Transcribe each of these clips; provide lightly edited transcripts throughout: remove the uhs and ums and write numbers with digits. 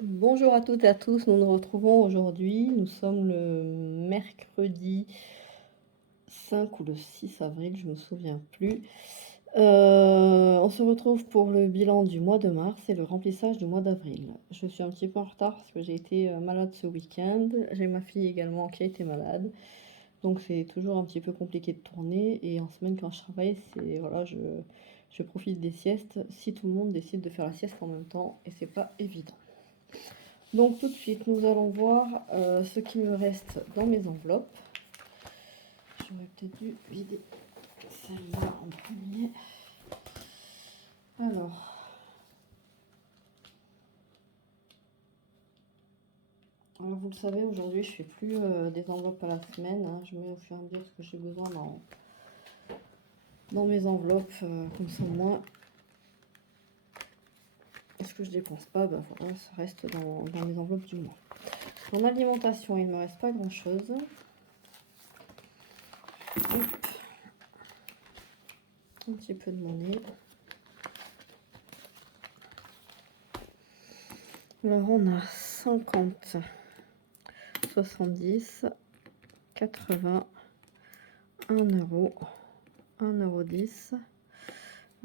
Bonjour à toutes et à tous, nous nous retrouvons aujourd'hui. Nous sommes le mercredi 5 ou le 6 avril, je me souviens plus. On se retrouve pour le bilan du mois de mars et le remplissage du mois d'avril. Je suis un petit peu en retard parce que j'ai été malade ce week-end. J'ai ma fille également qui a été malade. Donc c'est toujours un petit peu compliqué de tourner. Et en semaine quand je travaille, c'est voilà, je profite des siestes si tout le monde décide de faire la sieste en même temps et c'est pas évident. Donc tout de suite, nous allons voir ce qui me reste dans mes enveloppes. J'aurais peut-être dû vider celle-là en premier. Alors vous le savez, aujourd'hui je fais plus des enveloppes à la semaine, hein. Je mets au fur et à mesure ce que j'ai besoin dans mes enveloppes, comme ça moi, ce que je dépense pas, ben voilà, ça reste dans mes enveloppes du mois. En alimentation, il ne me reste pas grand chose. Un petit peu de monnaie. Alors on a 50, 70, 80, 1 euro, 1,10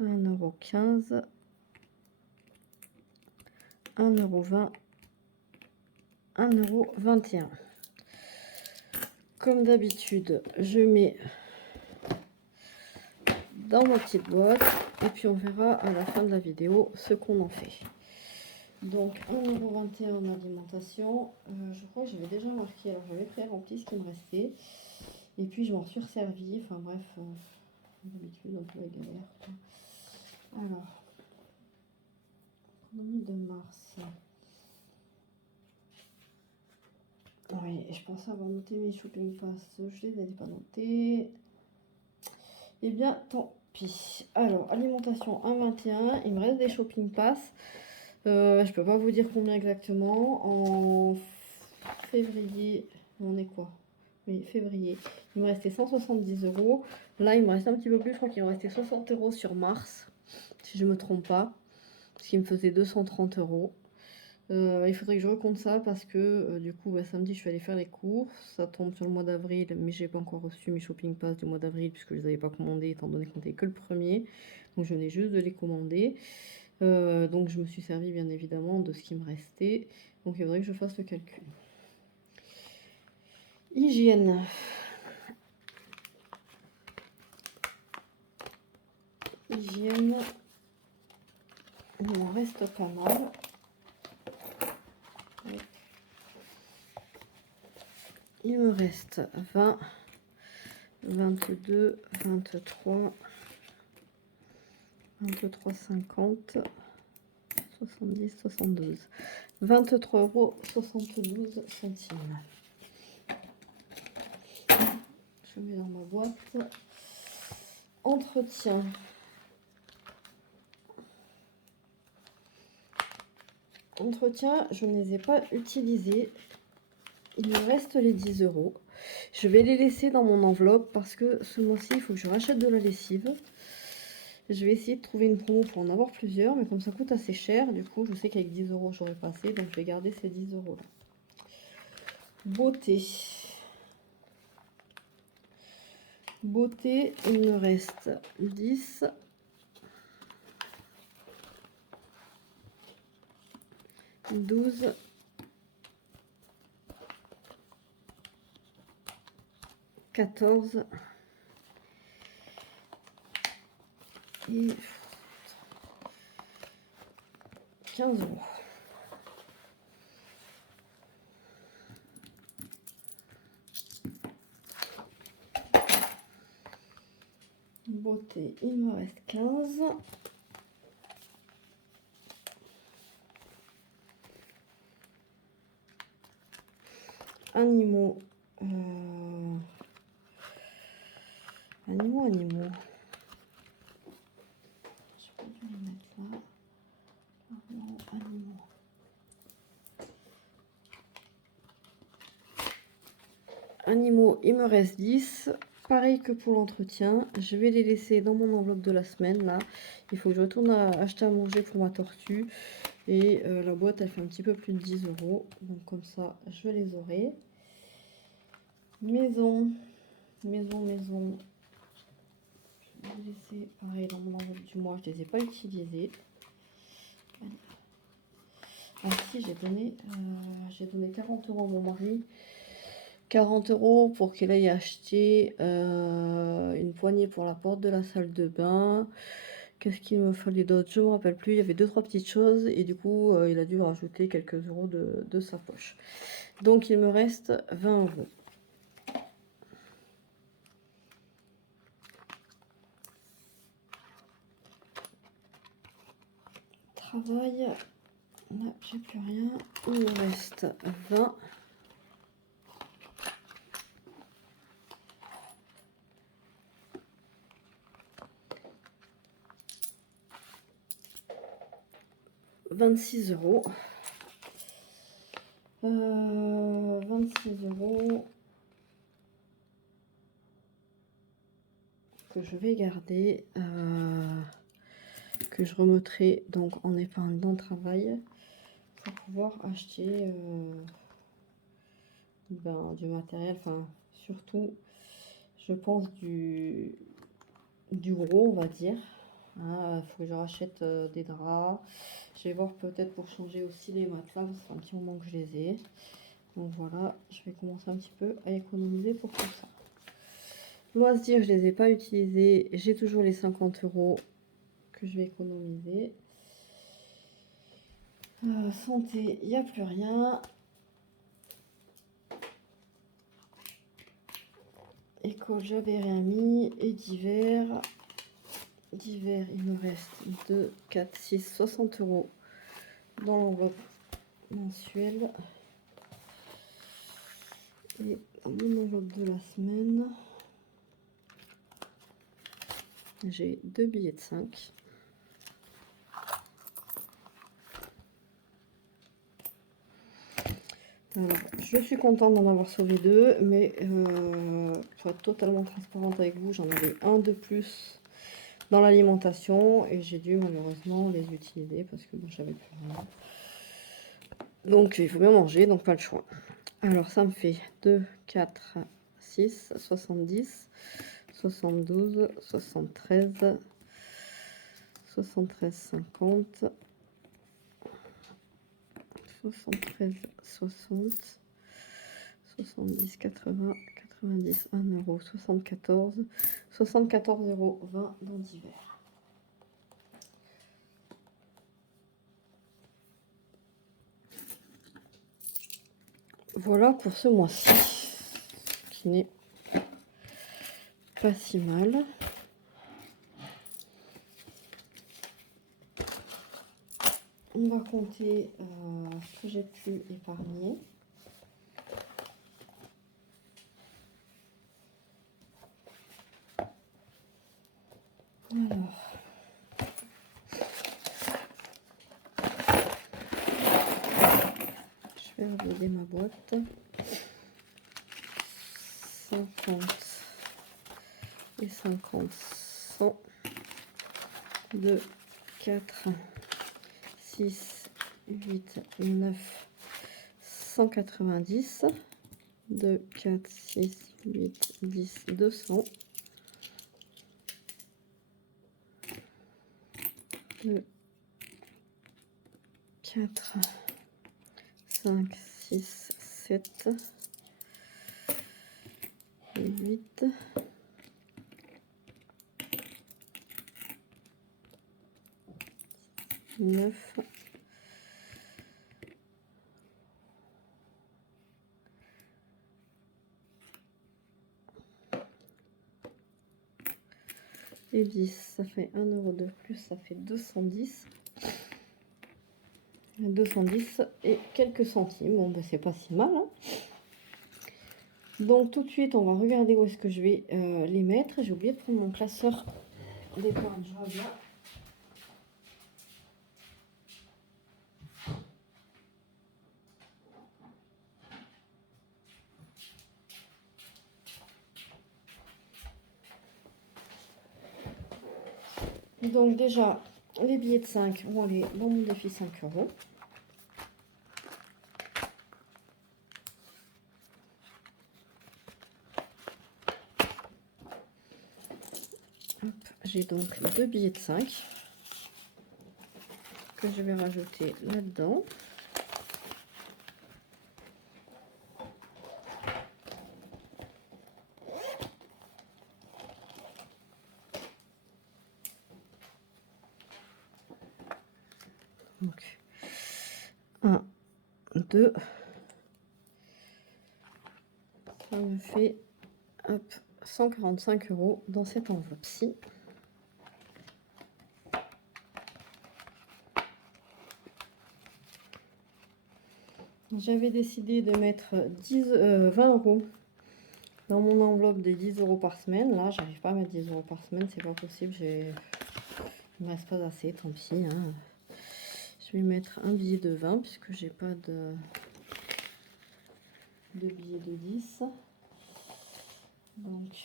€, 1,15 €, 1,20 €, 1,21 €. Comme d'habitude, je mets dans ma petite boîte et puis on verra à la fin de la vidéo ce qu'on en fait. Donc 1,21 € en alimentation. Je crois que j'avais déjà marqué, alors j'avais pré-rempli ce qui me restait. Et puis je m'en suis resservi, enfin bref, d'habitude un peu la galère, quoi. Alors, économie de mars. Oui, je pensais avoir noté mes shopping pass, je les avais pas notés. Eh bien, tant pis. Alors, alimentation 1,21, il me reste des shopping pass. Je peux pas vous dire combien exactement. En février, on est quoi? Oui, février. Il me restait 170 €. Là, il me reste un petit peu plus. Je crois qu'il me restait 60 € sur mars, si je me trompe pas. Ce qui me faisait 230 €. Il faudrait que je recompte ça parce que du coup, samedi, je suis allée faire les courses. Ça tombe sur le mois d'avril, mais j'ai pas encore reçu mes shopping pass du mois d'avril puisque je les avais pas commandés étant donné qu'on n'était que le premier. Donc je venais juste de les commander. Donc je me suis servi bien évidemment de ce qui me restait. Donc il faudrait que je fasse le calcul. Hygiène. Hygiène. Il m'en reste pas mal. Il me reste 20, 22, 23, 23,50, 70, 72. 23,72 €. Je mets dans ma boîte. Entretien. Entretien, je ne les ai pas utilisés. Il me reste les 10 €. Je vais les laisser dans mon enveloppe parce que ce mois-ci, il faut que je rachète de la lessive. Je vais essayer de trouver une promo pour en avoir plusieurs, mais comme ça coûte assez cher, du coup, je sais qu'avec 10 € j'aurais passé, donc je vais garder ces 10 € là. Beauté. Beauté, il me reste 10, 12, 14 et 15 €. Beauté, il me reste 15. Animaux. Animaux. Je peux dû les mettre là. Animaux. Animaux, il me reste 10. Pareil que pour l'entretien, je vais les laisser dans mon enveloppe de la semaine là. Il faut que je retourne acheter à manger pour ma tortue. Et la boîte, elle fait un petit peu plus de 10 euros. Donc comme ça, je les aurai. Maison. Je vais les laisser pareil dans mon enveloppe du mois. Je les ai pas utilisés. Ah si, j'ai donné 40 euros à mon mari. 40 euros pour qu'il aille acheter une poignée pour la porte de la salle de bain. Qu'est-ce qu'il me fallait d'autre? Je me rappelle plus. Il y avait 2-3 petites choses et du coup, il a dû rajouter quelques euros de sa poche. Donc, il me reste 20 euros. Travail. Là, j'ai plus rien. Il me reste 20. « 26 euros. 26 euros que je vais garder, que je remettrai donc en épargne dans le travail pour pouvoir acheter du matériel, enfin surtout je pense du gros, on va dire. Il faut que je rachète des draps. Je vais voir peut-être pour changer aussi les matelas, parce que c'est un petit moment que je les ai. Donc voilà, je vais commencer un petit peu à économiser pour tout ça. Loisirs, je les ai pas utilisés. J'ai toujours les 50 euros que je vais économiser. Santé, il n'y a plus rien. École, j'avais rien mis. Et divers, il me reste 2, 4, 6, 60 euros dans l'enveloppe mensuelle. Et dans mon enveloppe de la semaine, j'ai 2 billets de 5. Alors, je suis contente d'en avoir sauvé 2, mais pour être totalement transparente avec vous, j'en avais un de plus dans l'alimentation et j'ai dû malheureusement les utiliser parce que bon, j'avais plus rien. Donc il faut bien manger, donc pas le choix. Alors ça me fait 2, 4, 6, 70, 72, 73, 73, 50, 73, 60, 70, 80, 90, 1 euro, 74, 74,20 euros dans divers. Voilà pour ce mois-ci, qui n'est pas si mal. On va compter ce que j'ai pu épargner. Alors, je vais revider ma boîte. 50 et 50, 100, 2, 4, 6, 8, 9, 190, 2, 4, 6, 8, 10, 200, 2, 4, 5, 6, 7, 8, 9, et 10, ça fait 1 euro de plus, ça fait 210. 210 et quelques centimes. Bon, ben, c'est pas si mal. Hein. Donc, tout de suite, on va regarder où est-ce que je vais les mettre. J'ai oublié de prendre mon classeur d'épargne. Je reviens. Donc, déjà, Les billets de 5 vont aller dans mon défi 5 euros. J'ai donc 2 billets de 5 que je vais rajouter là-dedans. Donc 1, 2, ça me fait hop, 145 € dans cette enveloppe-ci. J'avais décidé de mettre 20 € dans mon enveloppe des 10 € par semaine. Là, j'arrive pas à mettre 10 € par semaine, c'est pas possible. Il me reste pas assez, tant pis. Hein. Je vais mettre un billet de 20 puisque j'ai pas de billet de 10. Donc,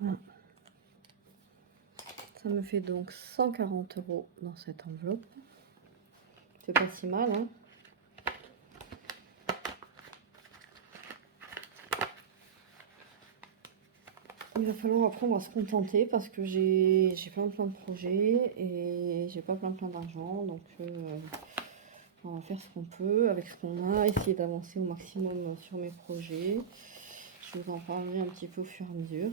voilà. Ça me fait donc 140 € dans cette enveloppe. C'est pas si mal, hein. Il va falloir apprendre à se contenter parce que j'ai plein de projets et j'ai pas plein d'argent. Donc on va faire ce qu'on peut avec ce qu'on a, essayer d'avancer au maximum sur mes projets. Je vous en parlerai un petit peu au fur et à mesure.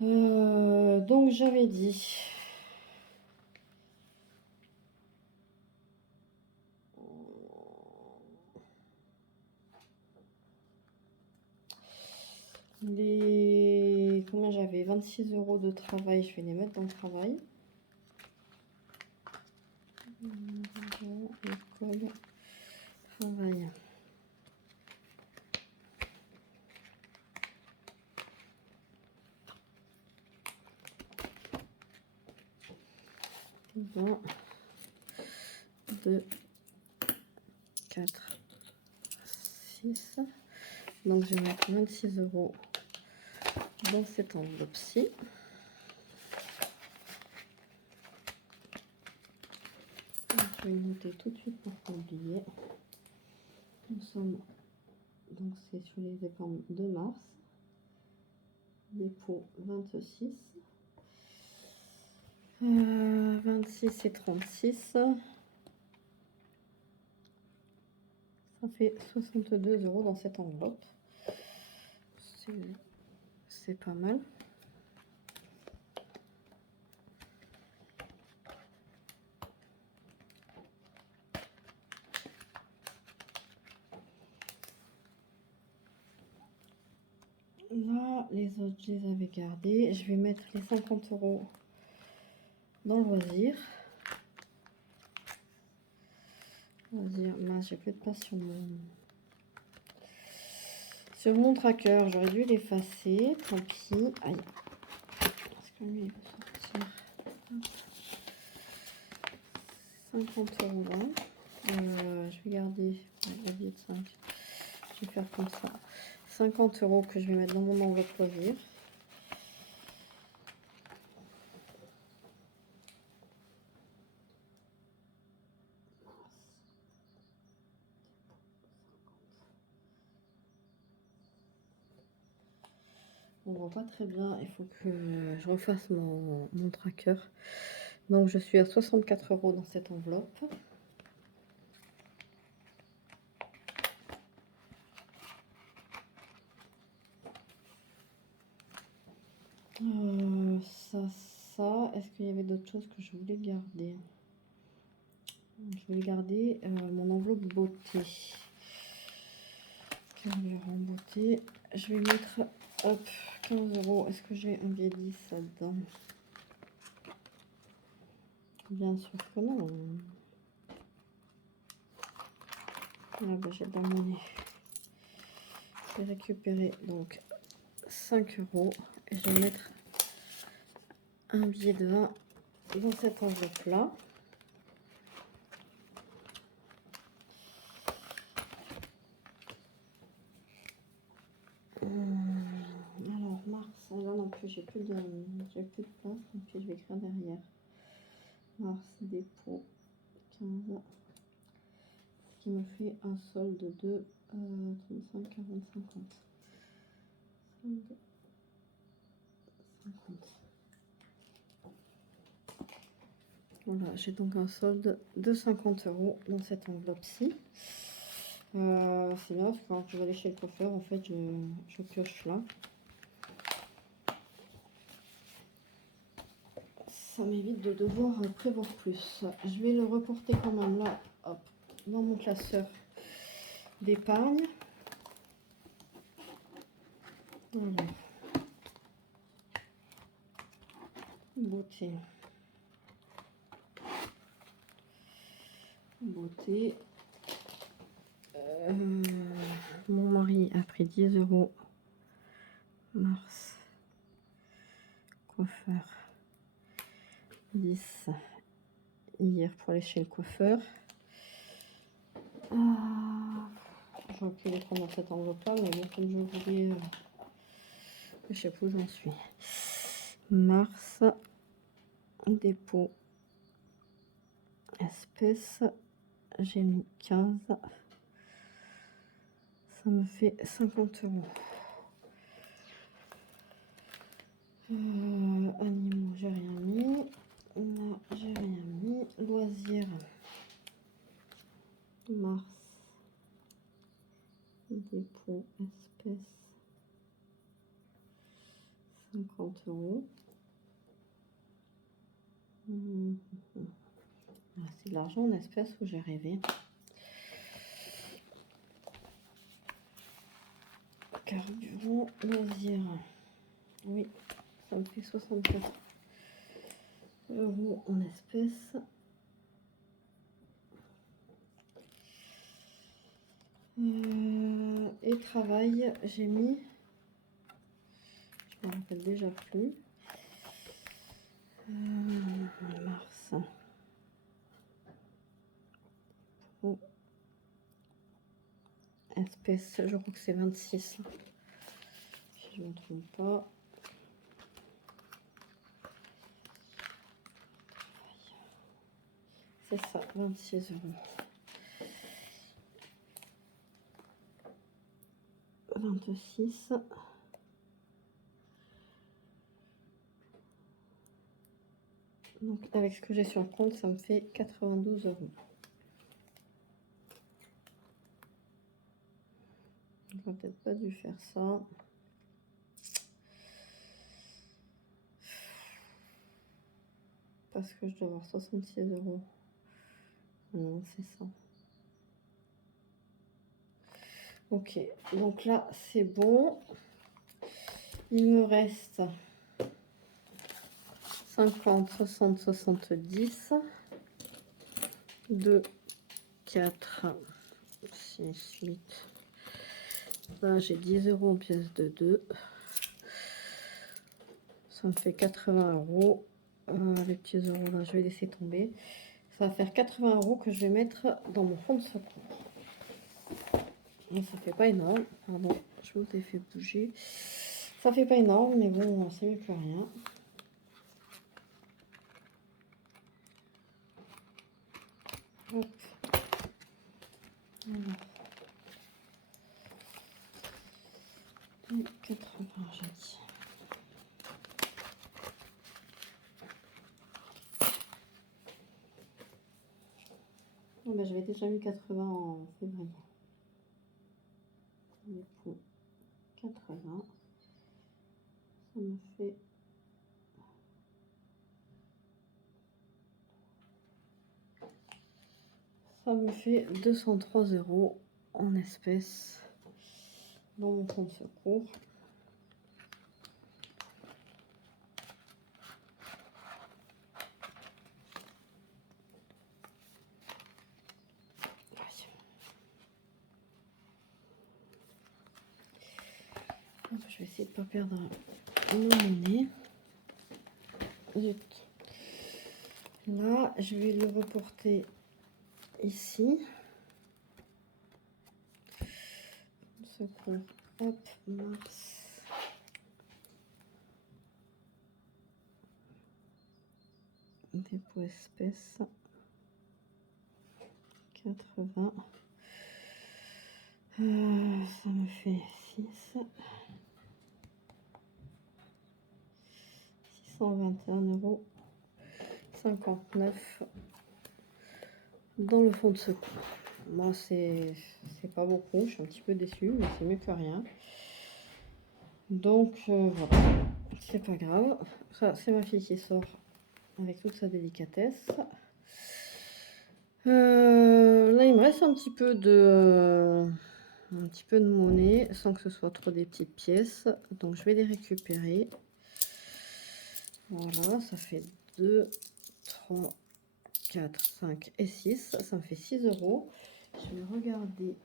Donc j'avais dit combien j'avais 26 € de travail, je vais les mettre dans le travail. École, travail. Bon. 2, 4, 6. Donc je vais mettre 26 € dans cette enveloppe-ci. Je vais noter tout de suite pour pas oublier. Nous sommes, donc c'est sur les épargnes de mars. Dépôt 26. 26 et 36. Ça fait 62 € dans cette enveloppe. C'est pas mal. Là, les autres, je les avais gardés. Je vais mettre les 50 € dans le loisir. Loisir, mince, j'ai plus de place sur mon tracker. J'aurais dû l'effacer, tant pis. Aïe. Parce que lui, il va sortir. 50 € là. Je vais garder la billet de 5. Je vais faire comme ça. 50 € que je vais mettre dans mon enveloppe loisir. On voit pas très bien, il faut que je refasse mon tracker. Donc je suis à 64 € dans cette enveloppe. Ça. Est-ce qu'il y avait d'autres choses que je voulais garder? Je voulais garder mon enveloppe beauté. Carburant en beauté. Je vais mettre, hop, 15 €. Est-ce que j'ai un billet 10 là-dedans? Bien sûr que non. Ah bah, j'ai de la monnaie. Je vais récupérer donc 5 € et je vais mettre un billet de 20 dans cette enveloppe là. Alors ma Mars, là non plus, j'ai plus de place, donc je vais écrire derrière. Mars, dépôt 15, ce qui me fait un solde de 35, 40, 50. 50. Voilà, j'ai donc un solde de 50 € dans cette enveloppe-ci. C'est bien parce que quand je vais aller chez le coiffeur, en fait, je pioche là. Ça m'évite de devoir prévoir plus. Je vais le reporter quand même là, hop, dans mon classeur d'épargne. Voilà. Beauté. Beauté. Mon mari a pris 10 €. Mars. Coiffeur. 10 hier pour aller chez le coiffeur. J'aurais pu les prendre dans cette enveloppe-là, mais bon, comme je voulais, je sais plus où j'en suis. Mars, dépôt, espèce, j'ai mis 15. Ça me fait 50 €. Animaux, j'ai rien mis. Là, j'ai rien mis. Loisirs. Mars. Dépôt, espèce. 50 €. C'est de l'argent en espèces où j'ai rêvé. Carburant, loisirs. Oui, ça me fait 64 € en espèces. Et travail, j'ai mis, je me rappelle déjà plus, mars. Oh. Espèce, je crois que c'est 26. Si je ne me trompe pas. C'est ça, 26 €. 26. Donc avec ce que j'ai sur le compte, ça me fait 92 €. J'aurais peut-être pas dû faire ça. Parce que je dois avoir 66 €. Non, c'est ça. Ok, donc là, c'est bon. Il me reste 50, 60, 70. 2, 4, 6, 8. Là, j'ai 10 € en pièces de 2. Ça me fait 80 €. Les petits euros là, je vais laisser tomber. Ça va faire 80 € que je vais mettre dans mon fonds de secours. Et ça fait pas énorme. Pardon, je vous ai fait bouger. Ça fait pas énorme, mais bon, c'est mieux que rien. Hop. Voilà. Et 80, j'ai dit. Oh, bah, j'avais déjà mis 80 en février. Du coup, 80. Ça me fait... Ça me fait 203 € en espèces dans mon compte secours. Je vais essayer de ne pas perdre mon monnaie. Zut. Là, je vais le reporter ici. Secours. Hop, mars. dépôt espèce 80. Ça me fait 621,59 € dans le fond de secours. Moi, c'est pas beaucoup, je suis un petit peu déçue, mais c'est mieux que rien. Donc, voilà, c'est pas grave. Ça, c'est ma fille qui sort avec toute sa délicatesse. Là, il me reste un petit peu de monnaie sans que ce soit trop des petites pièces. Donc, je vais les récupérer. Voilà, ça fait 2, 3, 4, 5 et 6. Ça me fait 6 €. Je vais regarder.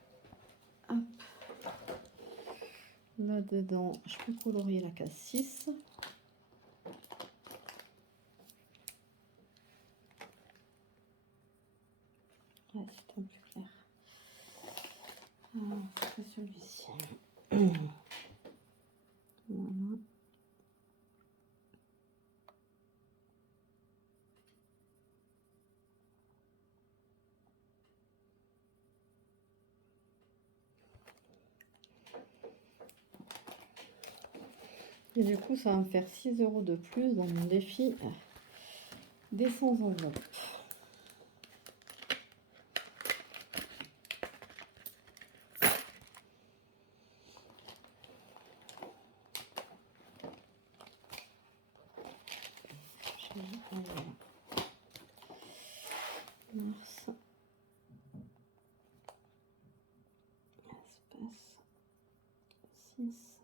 Hop. Là-dedans, je peux colorier la case 6. Ouais, c'est un peu clair. C'est celui-ci. Voilà. Et du coup, ça va me faire 6 € de plus dans mon défi des 100 enveloppes. Mars. Espace 6.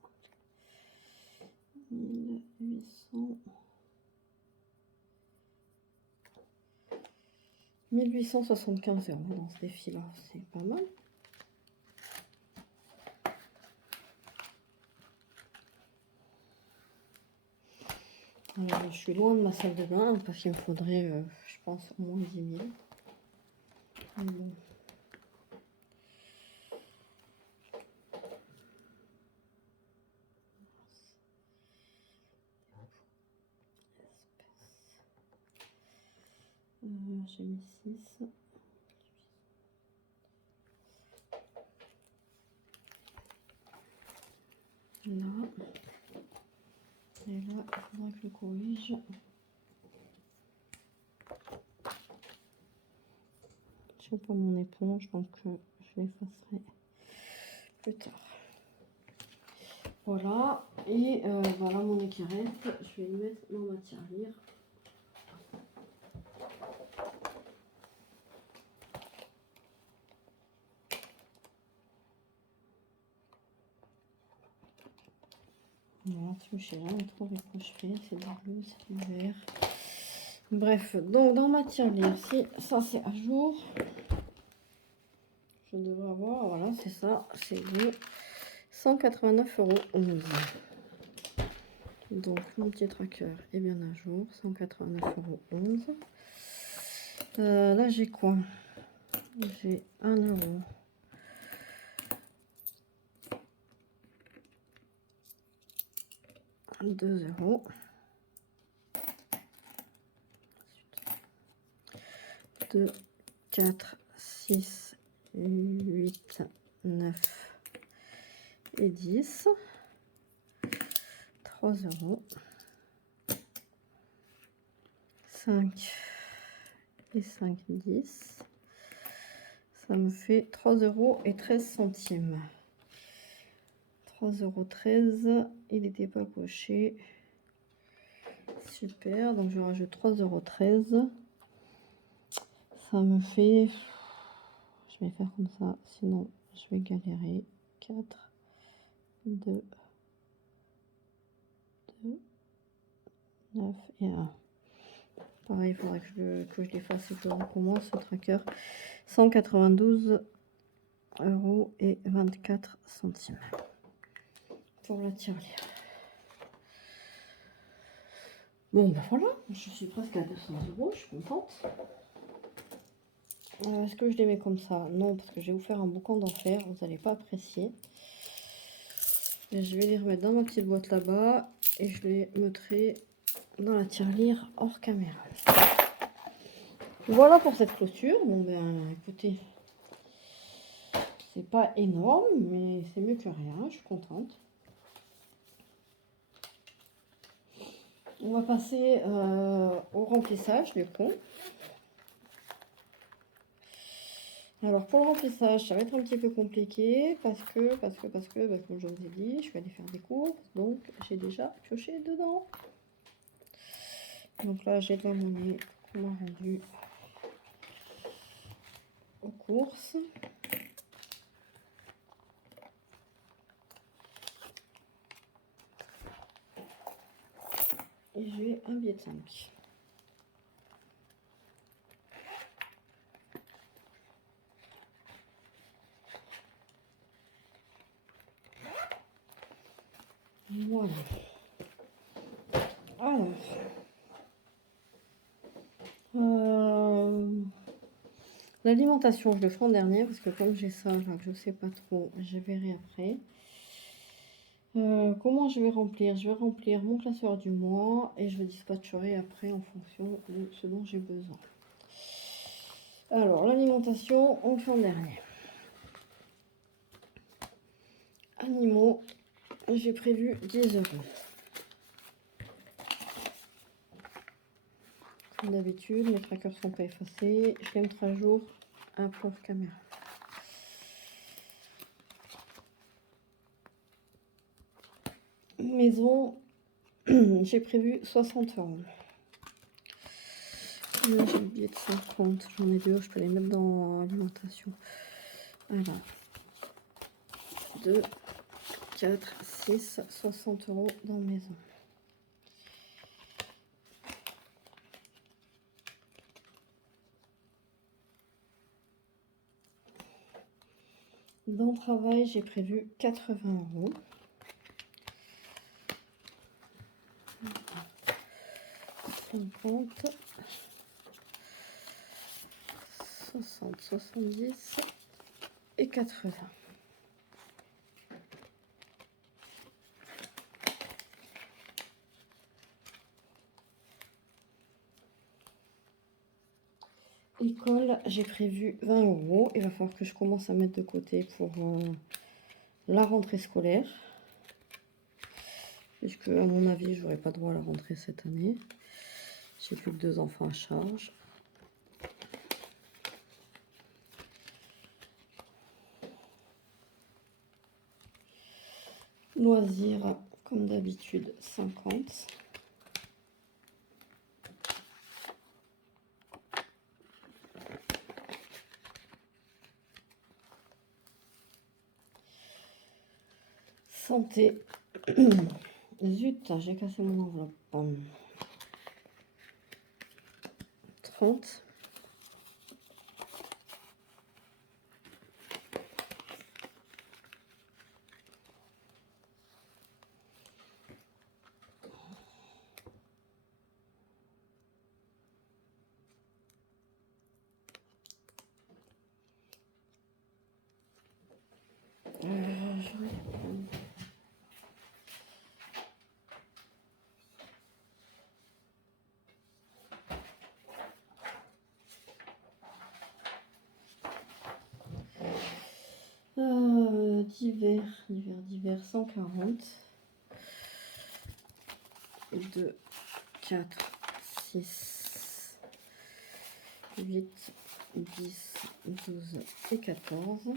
1800. 1875 € dans ce défi-là, c'est pas mal. Alors, je suis loin de ma salle de bain parce qu'il me faudrait, je pense, au moins 10 000. Mais bon. J'ai mis 6. Là. Et là, il faudra que je le corrige. Je n'ai pas mon éponge, donc je l'effacerai plus tard. Voilà. Et voilà mon équerrette. Je vais le mettre dans ma tirelire. Voilà, je sais rien trop avec quoi je fais. C'est du bleu, c'est du vert. Bref, donc dans ma tirelire, si ça c'est à jour, je devrais avoir, voilà, c'est ça, c'est de 189,11 €. Donc mon petit tracker est bien à jour, 189,11 €. Là j'ai quoi? J'ai 1 €. 2 €. 2, 4, 6, 8, 9 et 10. 3 €. 5 et 5, 10. Ça me fait 3,13 €. 3,13 €. Il n'était pas coché. Super. Donc je rajoute 3,13 €. Ça me fait... Je vais faire comme ça. Sinon, je vais galérer. 4, 2, 9 et 1. Pareil, il faudrait que je l'efface et que je recommence ce tracker. 192,24 € pour la tirelire. Bon, ben voilà, je suis presque à 200 €, je suis contente. Est-ce que je les mets comme ça? Non, parce que je vais vous faire un boucan d'enfer, vous n'allez pas apprécier. Et je vais les remettre dans ma petite boîte là-bas et je les mettrai dans la tirelire hors caméra. Voilà pour cette clôture. Bon ben écoutez, c'est pas énorme, mais c'est mieux que rien, je suis contente. On va passer au remplissage du coup. Alors pour le remplissage, ça va être un petit peu compliqué parce que bah, comme je vous ai dit, je vais aller faire des courses, donc j'ai déjà pioché dedans. Donc là, j'ai de la monnaie qu'on m'a rendue aux courses. Et j'ai un billet de 5. Voilà. Alors, l'alimentation, je le ferai en dernier parce que comme j'ai ça, là, que je sais pas trop, je verrai après. Comment je vais remplir? Je vais remplir mon classeur du mois et je dispatcherai après en fonction de ce dont j'ai besoin. Alors, l'alimentation, on le fait en dernier. Animaux, j'ai prévu 10 €. Comme d'habitude, mes trackers sont pas effacés. Je les mettre à jour à prof caméra. Maison, j'ai prévu 60 €. Là, j'ai le billet de 50. J'en ai deux, je peux les mettre dans l'alimentation. Alors, 2, 4, 6, 60 € dans maison. Dans le travail, j'ai prévu 80 €. 50, 60, 70 et 80. École, j'ai prévu 20 €. Il va falloir que je commence à mettre de côté pour la rentrée scolaire. Puisque, à mon avis, je n'aurai pas droit à la rentrée cette année. J'ai plus que 2 enfants à charge. Loisirs, comme d'habitude, 50. Santé. Zut, j'ai cassé mon enveloppe. 30. Divers, 140. 2, 4, 6, 8, 10, 12 et 14.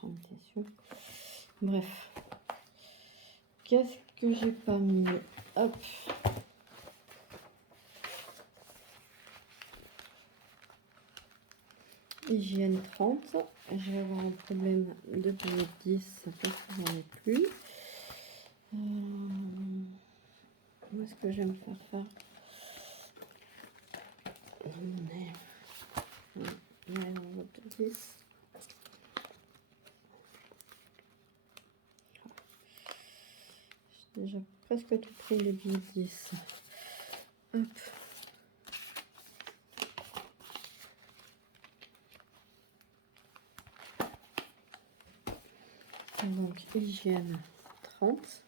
J'en étais sûre. Bref. Qu'est-ce que j'ai pas mis? Hop. Hygiène 30. Je vais avoir un problème de billet 10 parce que j'en ai plus. Où est-ce que j'aime faire ça? On est enveloppe de 10. J'ai déjà presque tout pris les billets 10. Hop. Donc, hygiène 30.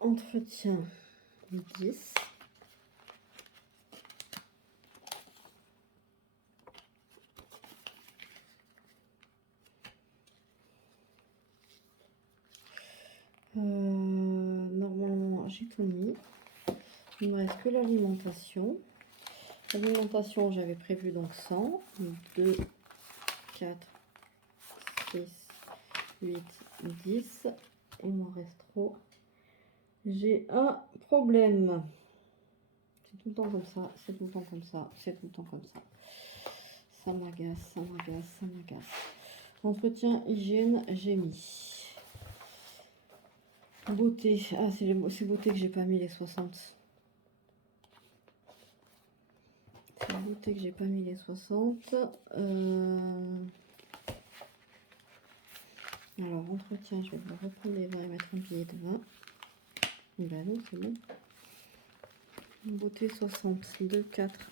Entretien 10. Normalement, j'ai tout mis. Il me reste que l'alimentation. L'alimentation, j'avais prévu donc 100. 2, 4, 6, 8, 10. Il m'en reste trop. J'ai un problème. C'est tout le temps comme ça, c'est tout le temps comme ça, c'est tout le temps comme ça. Ça m'agace, ça m'agace, ça m'agace. Entretien, hygiène, j'ai mis. Beauté, ah c'est beauté que j'ai pas mis les 60. C'est beauté que j'ai pas mis les 60. Alors entretien, je vais devoir reprendre les 20 et mettre un billet de 20. Ben non, c'est bon. Beauté 60, 2, 4,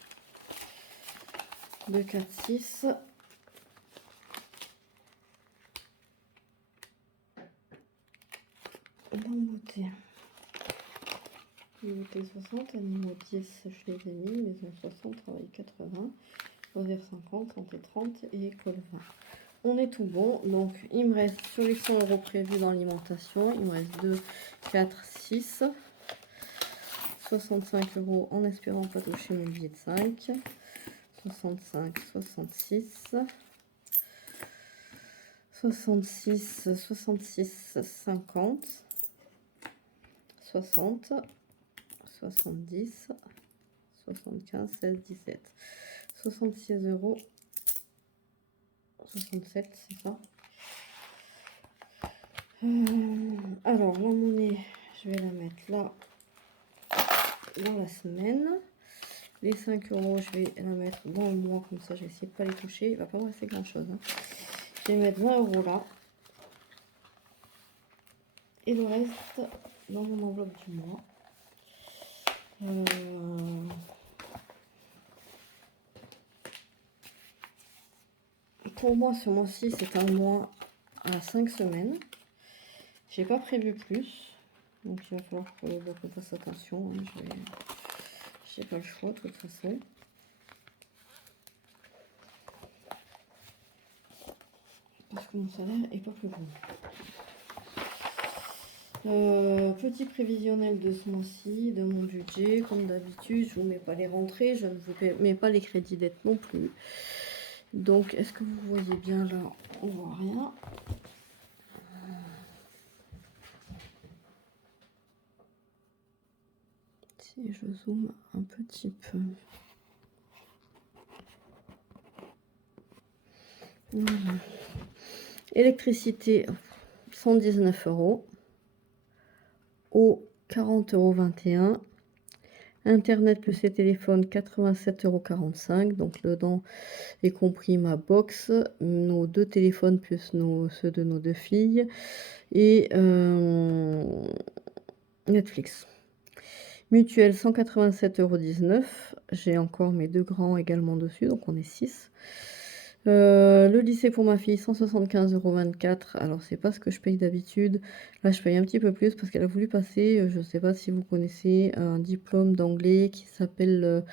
2, 4, 6. Dans beauté. Beauté 60, animaux 10, je les ai mis. Maison 60, travail 80. Loisir 50, santé 30 et école 20. On est tout bon. Donc il me reste sur les 100 € prévus dans l'alimentation, il me reste 2, 4, 6. 65 € en espérant pas toucher mon billet de 5. 65, 66. 66, 66, 50. 60. 70. 75, 16, 17. 66 €. 67, c'est ça. Alors, la monnaie, je vais la mettre là, dans la semaine. Les 5 €, je vais la mettre dans le mois, comme ça, je vais essayer de pas les toucher. Il va pas me rester grand-chose. Hein. Je vais mettre 20 € là. Et le reste, dans mon enveloppe du mois. Pour moi, ce mois-ci, c'est un mois à 5 semaines. J'ai pas prévu plus. Donc, il va falloir qu'on fasse attention. Hein. J'ai pas le choix, de toute façon. Parce que mon salaire est pas plus gros. Petit prévisionnel de ce mois-ci, de mon budget. Comme d'habitude, je vous mets pas les rentrées. Je ne vous mets pas les crédits dette non plus. Donc, est-ce que vous voyez bien là? On voit rien. Si je zoome un petit peu. Voilà. Électricité, 119 €. Eau, 40,21 €. Internet plus les téléphones, 87,45 €. Donc, dedans est compris ma box, nos 2 téléphones plus ceux de nos 2 filles. Et Netflix. Mutuelle, 187,19 €. J'ai encore mes 2 grands également dessus, donc on est 6. Le lycée pour ma fille, 175,24 €. Alors, c'est pas ce que je paye d'habitude. Là, je paye un petit peu plus parce qu'elle a voulu passer, je sais pas si vous connaissez, un diplôme d'anglais qui s'appelle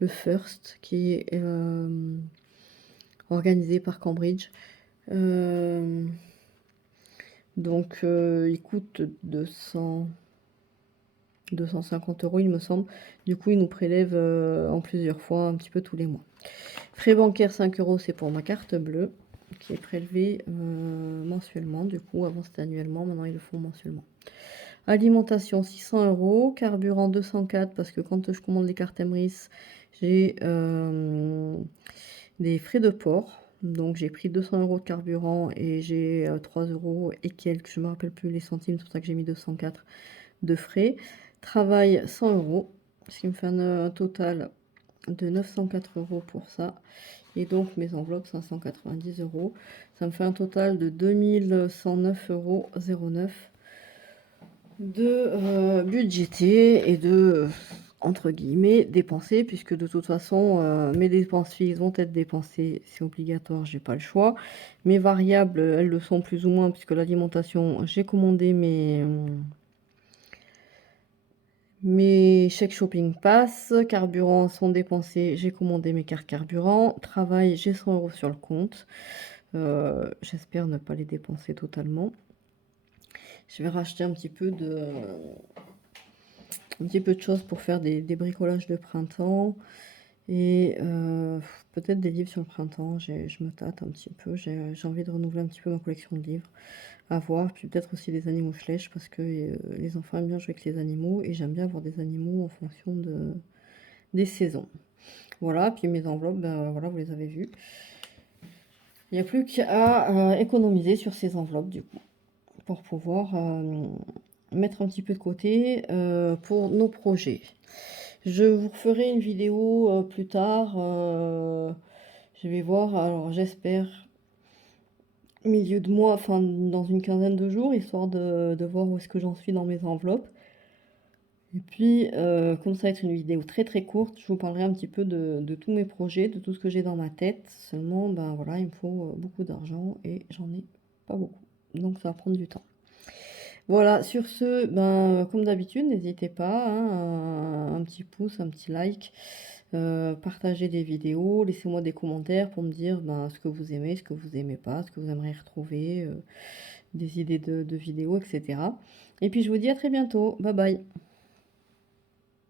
le FIRST, qui est organisé par Cambridge. Donc, il coûte 250 €, il me semble. Du coup, il nous prélève en plusieurs fois, un petit peu tous les mois. Frais bancaires, 5 €, c'est pour ma carte bleue, qui est prélevée mensuellement. Du coup, avant c'était annuellement, maintenant ils le font mensuellement. Alimentation, 600 €. Carburant, 204, parce que quand je commande les cartes Emrys, j'ai des frais de port. Donc j'ai pris 200 € de carburant et j'ai 3 € et quelques, je ne me rappelle plus les centimes, c'est pour ça que j'ai mis 204 de frais. Travail, 100 €, ce qui me fait un total de 904 € pour ça. Et donc mes enveloppes 590 €. Ça me fait un total de 2109,09 € de budgété et de entre guillemets dépenser, puisque de toute façon mes dépenses fixes vont être dépensées, c'est obligatoire, j'ai pas le choix. Mes variables, elles le sont plus ou moins, puisque l'alimentation, j'ai commandé mes chèques shopping pass, carburant sont dépensés, j'ai commandé mes cartes carburant, travail, j'ai 100 € sur le compte. J'espère ne pas les dépenser totalement. Je vais racheter un petit peu de choses pour faire des bricolages de printemps et peut-être des livres sur le printemps. Je me tâte un petit peu, j'ai envie de renouveler un petit peu ma collection de livres à voir, puis peut-être aussi des animaux flèches parce que les enfants aiment bien jouer avec les animaux et j'aime bien avoir des animaux en fonction des saisons. Voilà, puis mes enveloppes, ben voilà, vous les avez vues. Il n'y a plus qu'à économiser sur ces enveloppes du coup pour pouvoir mettre un petit peu de côté pour nos projets. Je vous referai une vidéo plus tard. Je vais voir, alors j'espère milieu de mois, enfin dans une quinzaine de jours, histoire de voir où est-ce que j'en suis dans mes enveloppes. Et puis, comme ça va être une vidéo très très courte, je vous parlerai un petit peu de tous mes projets, de tout ce que j'ai dans ma tête. Seulement, ben voilà, il me faut beaucoup d'argent et j'en ai pas beaucoup. Donc ça va prendre du temps. Voilà, sur ce, ben, comme d'habitude, n'hésitez pas, hein, un petit pouce, un petit like, partagez des vidéos, laissez-moi des commentaires pour me dire ben, ce que vous aimez, ce que vous aimez pas, ce que vous aimeriez retrouver, des idées de vidéos, etc. Et puis je vous dis à très bientôt. Bye bye.